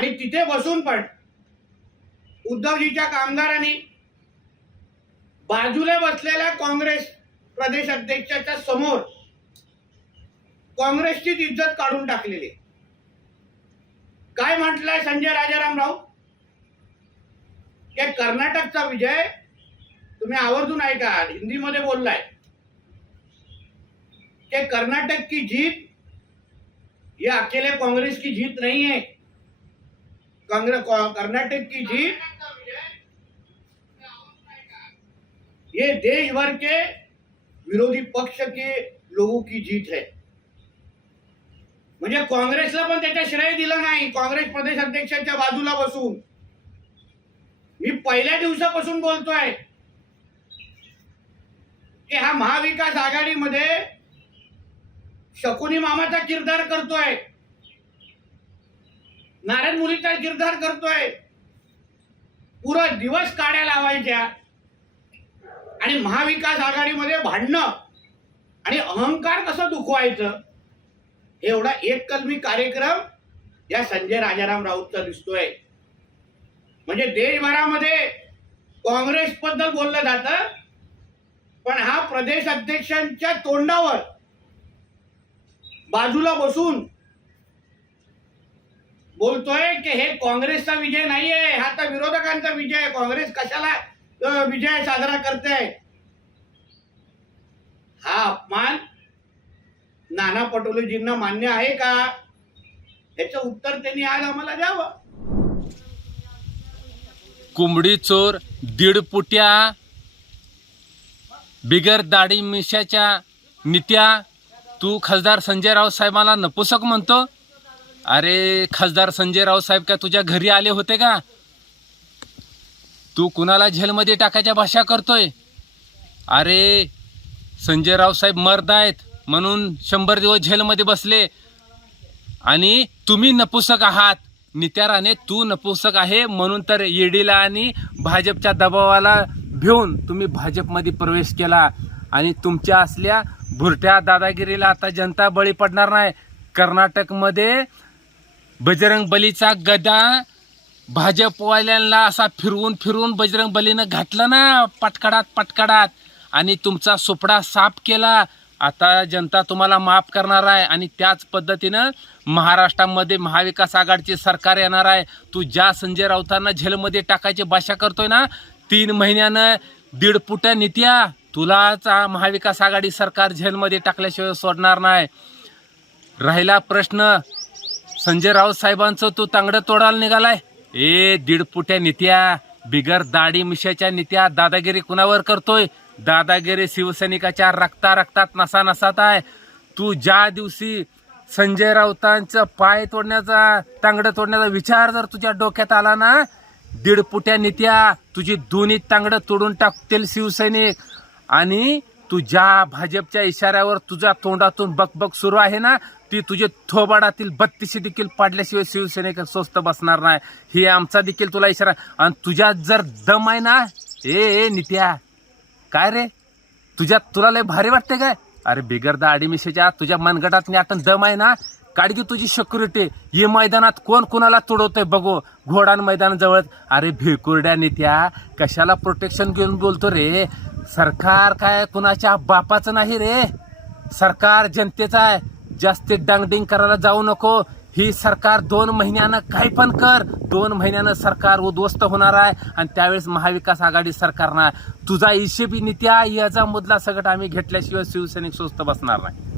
आणि तिथे बसून पण उद्धवजीच्या कामगारांनी बाजूला बसलेल्या काँग्रेस प्रदेश अध्यक्षाच्या समोर काँग्रेसचीच इज्जत काढून टाकलेली काय म्हटलंय संजय राजाराम राव? की कर्नाटकचा विजय तुम्ही आवर्जून ऐका हिंदीमध्ये बोललाय. ते कर्नाटक की जीत ये अकेले कांग्रेस की जीत नहीं है कर्नाटक की जीत। ये देश भर के विरोधी पक्ष के लोगों की जीत है। म्हणजे काँग्रेसला पण त्याच्या श्रेय दिलं नाही काँग्रेस प्रदेश अध्यक्षाच्या बाजूला बसून. मी पहिल्या दिवसापासून बोलतोय की हा महाविकास आघाडीमध्ये शकुनी मामाचा किरदार करतोय. नारायण मुलीचा गिरधार करतोय. पुरा दिवस काड्या लावायच्या. आणि महाविकास आघाडीमध्ये भांडणं. आणि अहंकार कसं दुखवायचं? एवढा एक कलमी कार्यक्रम या संजय राजाराम राऊतचा दिसतोय. म्हणजे देशभरामध्ये काँग्रेस बद्दल बोललं जातं. पण हा प्रदेश अध्यक्षांच्या तोंडावर बाजूला बसून बोलतोय की हे काँग्रेसचा विजय नाहीये हा तर विरोधकांचा विजय आहे. काँग्रेस कशाला विजय साजरा करते? हा अपमान नाना पटोलेजींना मान्य आहे का? याचं उत्तर त्यांनी आज आम्हाला द्यावं. कुंबडी चोर दीड पुट्या बिगर दाढी मिशाच्या नित्या तू खासदार संजय राऊत साहेबाला नपुसक म्हणतो अरे खासदार संजय राऊत साहेब का तुझ्या घरी आले होते का? तू कुणाला झेलमध्ये टाकायच्या भाषा करतोय? अरे संजय राऊत साहेब मर्द आहेत म्हणून शंभर दिवस झेलमध्ये बसले. आणि तुम्ही नपुसक आहात. नित्याराने तू नपुसक आहे म्हणून तर ईडीला आणि भाजपच्या दबावाला भिवून तुम्ही भाजपमध्ये प्रवेश केला. आणि तुमच्या असल्या भुरट्या दादागिरीला आता जनता बळी पडणार नाही. कर्नाटकमध्ये बजरंग बलीचा गदा भाजपवाल्यांना असा फिरवून फिरवून बजरंग बलीनं घातला ना पटकडात पटकडात. आणि तुमचा सुपडा साफ केला. आता जनता तुम्हाला माफ करणार आहे आणि त्याच पद्धतीनं महाराष्ट्रामध्ये महाविकास आघाडीचे सरकार येणार आहे. तू ज्या संजय राऊतांना झेलमध्ये टाकायची भाषा करतोय ना तीन महिन्यानं दीड फुट नित्या तुलाच महाविकास आघाडी सरकार झेलमध्ये टाकल्याशिवाय सोडणार नाही. राहिला प्रश्न संजय राऊत साहेबांचं तू तांगडं तोडायला निघालाय? ए दीड फुट्या नित्या बिगर दाढी मिशाच्या नित्या दादागिरी कुणावर करतोय? दादागिरी शिवसैनिकाच्या रक्ता रक्तात नसा नसात आहे. तू ज्या दिवशी संजय राऊतांचं पाय तोडण्याचा तांगडं तोडण्याचा विचार जर तुझ्या डोक्यात आला ना दीड पुट्या नित्या तुझी दोन्ही तांगडं तोडून टाकतील शिवसैनिक. आणि तू ज्या भाजपच्या इशाऱ्यावर तुझ्या तोंडातून बकबक सुरू आहे ना ती तुझे थोबाडातील बत्तीशी देखील पाडल्याशिवाय शिवसैनिक स्वस्त बसणार नाही. ही आमचा देखील तुला इशारा. आणि तुझ्यात जर दम आहे ना ए ए नित्या. काय रे? तुझ्यात तुला लय भारी वाटते काय? अरे बिगर दाढी मिशेच्या तुझ्या मनगटात नाटन दम आहे ना काडगी तुझी सिक्युरिटी ये मैदानात कोण कोणाला तुडवतंय बघू. घोडान मैदान जवळ अरे भिकुरड्या नित्या कशाला प्रोटेक्शन घेऊन बोलतो रे? सरकार काय कुणाच्या बापाचं नाही रे? सरकार जनतेचं आहे. जास्ती डांगडिंग करायला जाऊ नको. ही सरकार दोन महिन्यानं काही पण कर. दोन महिन्यानं सरकार उद्ध्वस्त होणार आहे आणि त्यावेळेस महाविकास आघाडी सरकार नाही. तुझा हिशेबी नित्या याचा मधला सगळं आम्ही घेतल्याशिवाय शिवसैनिक स्वस्त बसणार नाही.